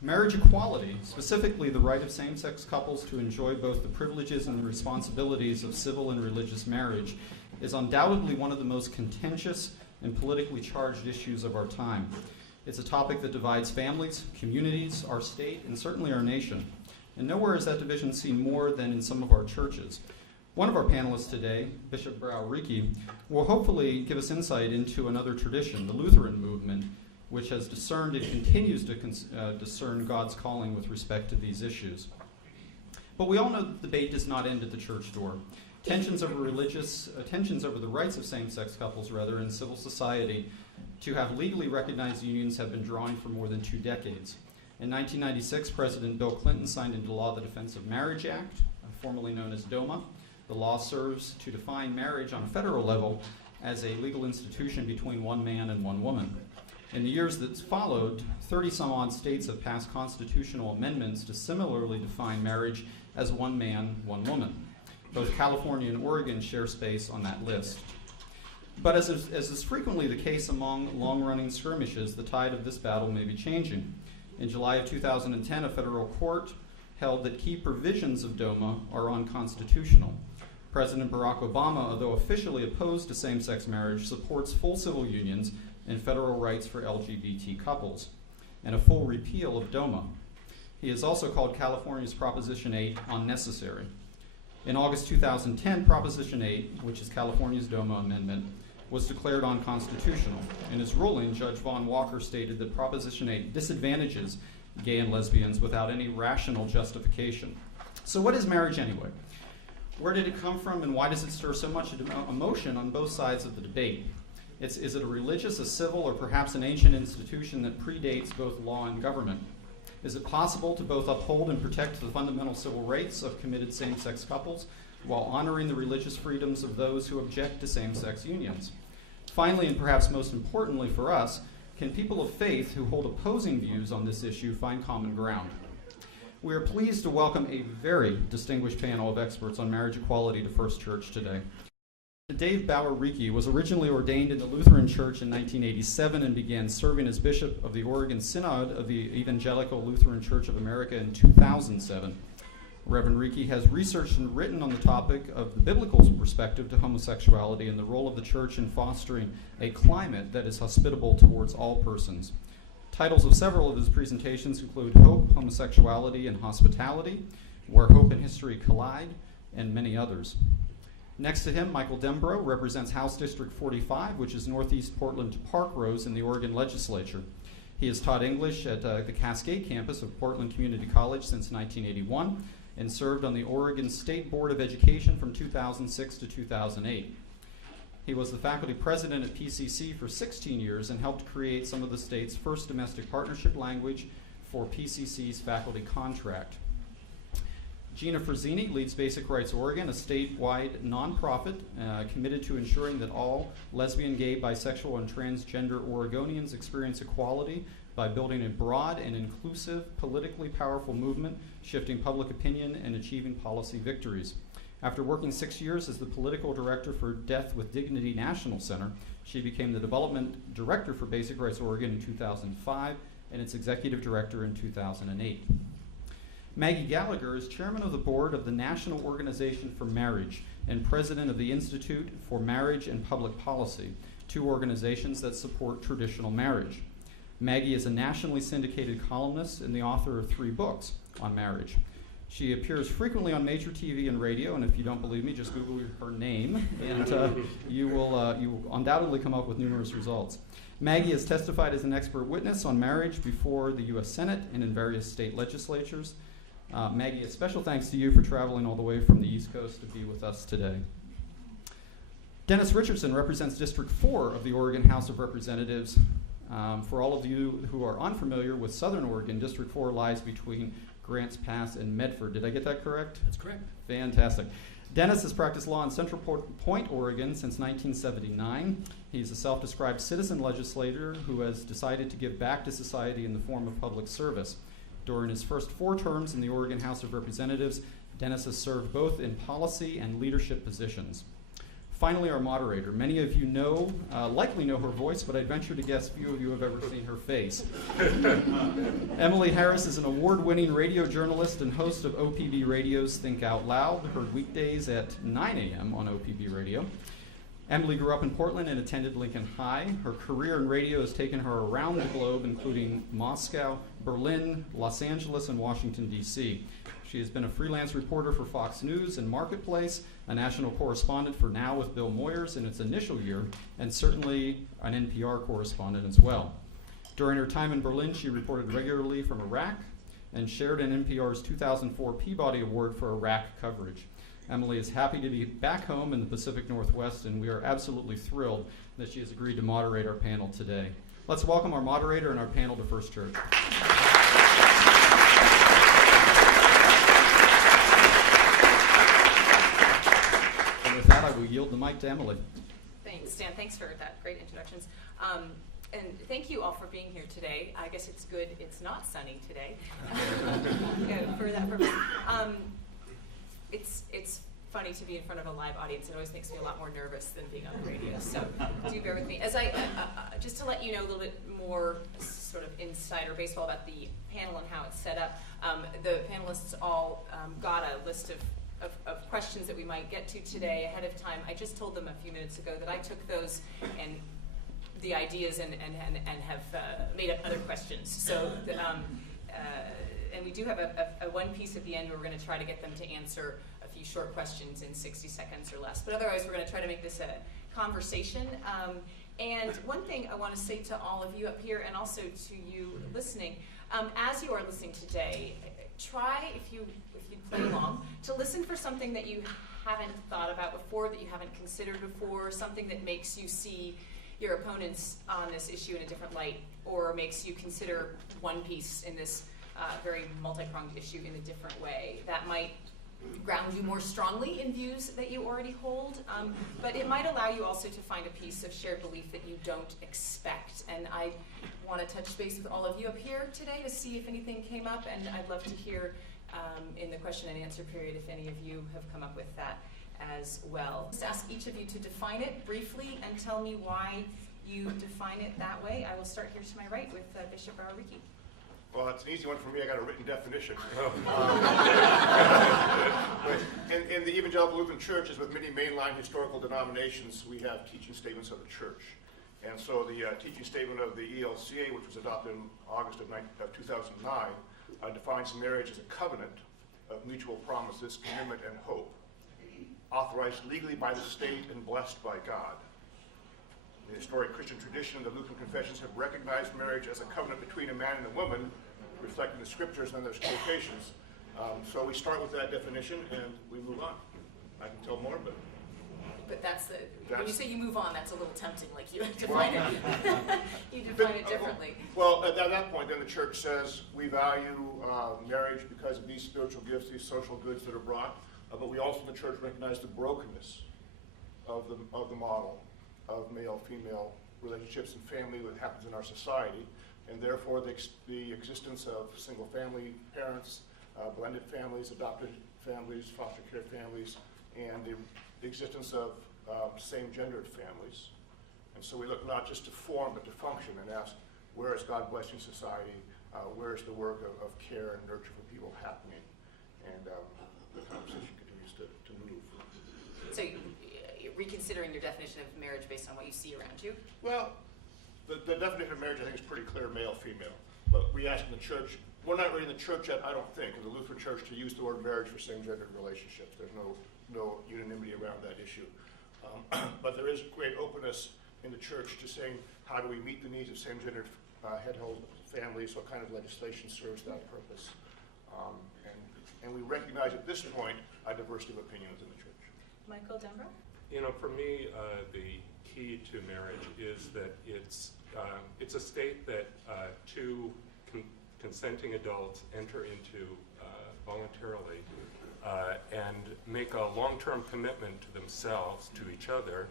Marriage equality, specifically the right of same-sex couples to enjoy both the privileges and the responsibilities of civil and religious marriage, is undoubtedly one of the most contentious and politically charged issues of our time. It's a topic that divides families, communities, our state, and certainly our nation. And nowhere is that division seen more than in some of our churches. One of our panelists today, Bishop baruer-rieke, will hopefully give us insight into another tradition, the Lutheran movement, which has discerned and continues to discern God's calling with respect to these issues. But we all know that the debate does not end at the church door. Tensions over the rights of same-sex couples, in civil society to have legally recognized unions have been drawing for more than 2 decades. In 1996, President Bill Clinton signed into law the Defense of Marriage Act, formerly known as DOMA. The law serves to define marriage on a federal level as a legal institution between one man and one woman. In the years that followed, 30-some-odd states have passed constitutional amendments to similarly define marriage as one man, one woman. Both California and Oregon share space on that list. But as is frequently the case among long-running skirmishes, the tide of this battle may be changing. In July of 2010, a federal court held that key provisions of DOMA are unconstitutional. President Barack Obama, although officially opposed to same-sex marriage, supports full civil unions and federal rights for LGBT couples, and a full repeal of DOMA. He has also called California's Proposition 8 unnecessary. In August 2010, Proposition 8, which is California's DOMA amendment, was declared unconstitutional. In his ruling, Judge Vaughn Walker stated that Proposition 8 disadvantages gay and lesbians without any rational justification. So what is marriage anyway? Where did it come from, and why does it stir so much emotion on both sides of the debate? Is it a religious, a civil, or perhaps an ancient institution that predates both law and government? Is it possible to both uphold and protect the fundamental civil rights of committed same-sex couples while honoring the religious freedoms of those who object to same-sex unions? Finally, and perhaps most importantly for us, can people of faith who hold opposing views on this issue find common ground? We are pleased to welcome a very distinguished panel of experts on marriage equality to First Church today. Dave baruer-rieke was originally ordained in the Lutheran Church in 1987 and began serving as Bishop of the Oregon Synod of the Evangelical Lutheran Church of America in 2007. Reverend Rieke has researched and written on the topic of the biblical perspective to homosexuality and the role of the church in fostering a climate that is hospitable towards all persons. Titles of several of his presentations include Hope, Homosexuality, and Hospitality, Where Hope and History Collide, and many others. Next to him, Michael Dembro represents House District 45, which is Northeast Portland to Park Rose in the Oregon Legislature. He has taught English at the Cascade campus of Portland Community College since 1981 and served on the Oregon State Board of Education from 2006 to 2008. He was the faculty president at PCC for 16 years and helped create some of the state's first domestic partnership language for PCC's faculty contract. Gina Frazzini leads Basic Rights Oregon, a statewide nonprofit committed to ensuring that all lesbian, gay, bisexual, and transgender Oregonians experience equality by building a broad and inclusive, politically powerful movement, shifting public opinion, and achieving policy victories. After working 6 years as the political director for Death with Dignity National Center, she became the development director for Basic Rights Oregon in 2005 and its executive director in 2008. Maggie Gallagher is chairman of the board of the National Organization for Marriage and president of the Institute for Marriage and Public Policy, 2 organizations that support traditional marriage. Maggie is a nationally syndicated columnist and the author of 3 books on marriage. She appears frequently on major TV and radio, and if you don't believe me, just Google her name, and you will undoubtedly come up with numerous results. Maggie has testified as an expert witness on marriage before the U.S. Senate and in various state legislatures. Maggie, a special thanks to you for traveling all the way from the East Coast to be with us today. Dennis Richardson represents District 4 of the Oregon House of Representatives. For all of you who are unfamiliar with Southern Oregon, District 4 lies between Grants Pass and Medford. Did I get that correct? That's correct. Fantastic. Dennis has practiced law in Central Point, Oregon since 1979. He's a self-described citizen legislator who has decided to give back to society in the form of public service. During his first 4 terms in the Oregon House of Representatives, Dennis has served both in policy and leadership positions. Finally, our moderator. Many of you likely know her voice, but I'd venture to guess few of you have ever seen her face. Emily Harris is an award-winning radio journalist and host of OPB Radio's Think Out Loud, heard weekdays at 9 a.m. on OPB Radio. Emily grew up in Portland and attended Lincoln High. Her career in radio has taken her around the globe, including Moscow, Berlin, Los Angeles, and Washington, D.C. She has been a freelance reporter for Fox News and Marketplace, a national correspondent for Now with Bill Moyers in its initial year, and certainly an NPR correspondent as well. During her time in Berlin, she reported regularly from Iraq and shared in NPR's 2004 Peabody Award for Iraq coverage. Emily is happy to be back home in the Pacific Northwest, and we are absolutely thrilled that she has agreed to moderate our panel today. Let's welcome our moderator and our panel to First Church. With that, I will yield the mic to Emily. Thanks, Dan. Thanks for that great introductions. And thank you all for being here today. I guess it's good it's not sunny today for that purpose. It's funny to be in front of a live audience. It always makes me a lot more nervous than being on the radio, so do bear with me. As I just to let you know a little bit more sort of insider baseball about the panel and how it's set up, the panelists all got a list of questions that we might get to today ahead of time. I just told them a few minutes ago that I took those and the ideas and have made up other questions. So, and we do have a one piece at the end where we're going to try to get them to answer a few short questions in 60 seconds or less. But otherwise, we're going to try to make this a conversation. And one thing I want to say to all of you up here and also to you listening, as you are listening today, try, if you play along, to listen for something that you haven't thought about before, that you haven't considered before, something that makes you see your opponents on this issue in a different light, or makes you consider one piece in this very multi-pronged issue in a different way. That might ground you more strongly in views that you already hold, but it might allow you also to find a piece of shared belief that you don't expect. And I want to touch base with all of you up here today to see if anything came up, and I'd love to hear in the question and answer period if any of you have come up with that as well. Just ask each of you to define it briefly and tell me why you define it that way. I will start here to my right with Bishop baruer-rieke. Well, it's an easy one for me. I got a written definition. In the Evangelical Lutheran Church, as with many mainline historical denominations, we have teaching statements of the church. And so the teaching statement of the ELCA, which was adopted in August of 2009, defines marriage as a covenant of mutual promises, commitment, and hope, authorized legally by the state and blessed by God. The historic Christian tradition and the Lutheran confessions have recognized marriage as a covenant between a man and a woman, reflecting the scriptures and there's quotations. So we start with that definition and we move on. I can tell more, but when you say you move on, that's a little tempting, like you define it. You define it differently. Well, at that point, then the church says we value marriage because of these spiritual gifts, these social goods that are brought, but we also in the church recognize the brokenness of the model of male-female relationships and family that happens in our society, and therefore the existence of single-family parents, blended families, adopted families, foster care families, and the existence of same-gendered families. And so we look not just to form, but to function and ask, where is God blessing society? Where is the work of care and nurture for people happening? And the conversation continues to move. So you're reconsidering your definition of marriage based on what you see around you? Well, the definition of marriage, I think, is pretty clear, male-female. But we ask in the church, we're not ready in the church yet, I don't think, in the Lutheran Church, to use the word marriage for same-gendered relationships. There's no unanimity around that issue. But there is great openness in the church to saying, how do we meet the needs of same-gendered head-held families? What kind of legislation serves that purpose? And we recognize at this point a diversity of opinions in the church. Michael Denbrough? You know, for me, the key to marriage is that it's a state that two consenting adults enter into voluntarily and make a long-term commitment to themselves, to each other,